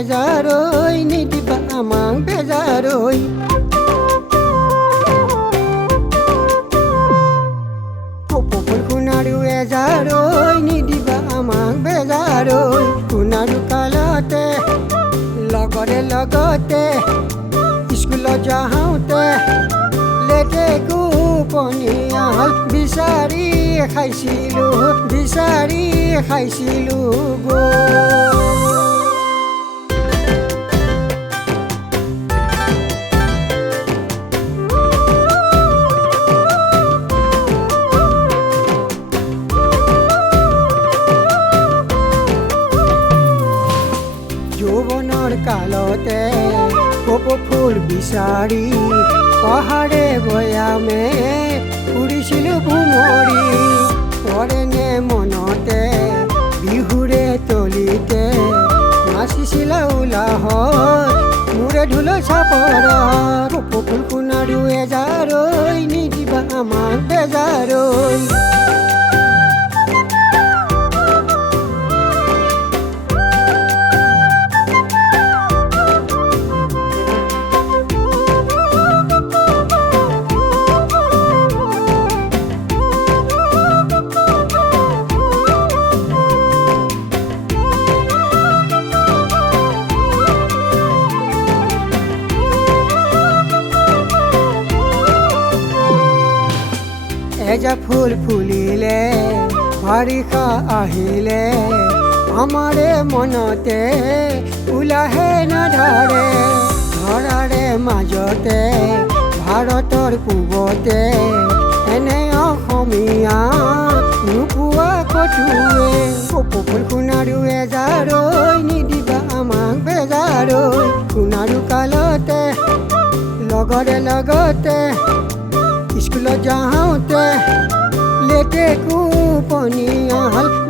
এজাৰৈ নিদিবা আমাক বেজাৰৈ কপৌফুল সোণাৰু এজাৰৈ নিদিবা আমাক বেজাৰৈ সোণাৰু কালতে লগতে লগতে স্কুলত যাওঁতে লেটেকু পনীয়া বিচাৰি খাইছিলোঁ যৌৱনৰ কালতে কপৌফুল বিচাৰি পাহাৰে ভৈয়ামে ফুৰিছিলোঁ ভুমৰি পৰেনে মনতে বিহুৰে তলিতে নাচিছিলা উলাহত মোৰে ঢোলৰ চাপৰত কপৌফুল সোণাৰু এজাৰৈ নিদিবা আমাক বেজাৰৈ এজা ফুল ফুলিলে বাৰিষা আহিলে আমাৰে মনতে উলাহে নাধাৰে ধৰাৰে মাজতে ভাৰতৰ পূবতে এনে অসমীয়া নোপোৱা কতোৱে কপৌফুল সোণাৰু এজাৰৈ নিদিবা আমাক বেজাৰৈ সোণাৰু কালতে লগতে লগতে স্কুলত যাওঁতে লেটেকু পনীয়া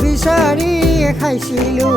বিচাৰি খাইছিলোঁ